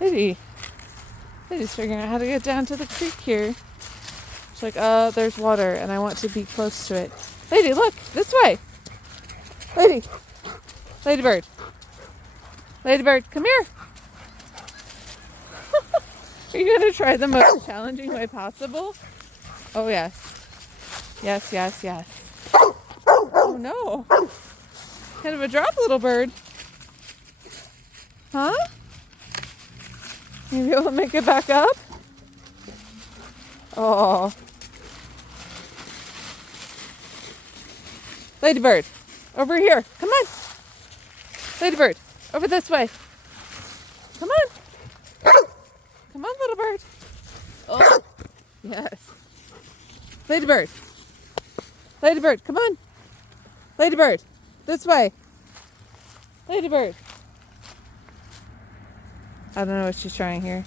Lady. Lady's figuring out how to get down to the creek here. She's like, there's water and I want to be close to it. Lady, look, this way. Lady. Ladybird. Ladybird, come here. Are you going to try the most challenging way possible? Oh, yes. Yes, yes, yes. Oh, no. Kind of a drop, little bird. Huh? Maybe it'll make it back up? Oh. Ladybird, over here. Come on. Ladybird, over this way. Come on. Come on, little bird. Oh, yes. Ladybird. Ladybird, come on. Ladybird, this way. Ladybird. I don't know what she's trying here.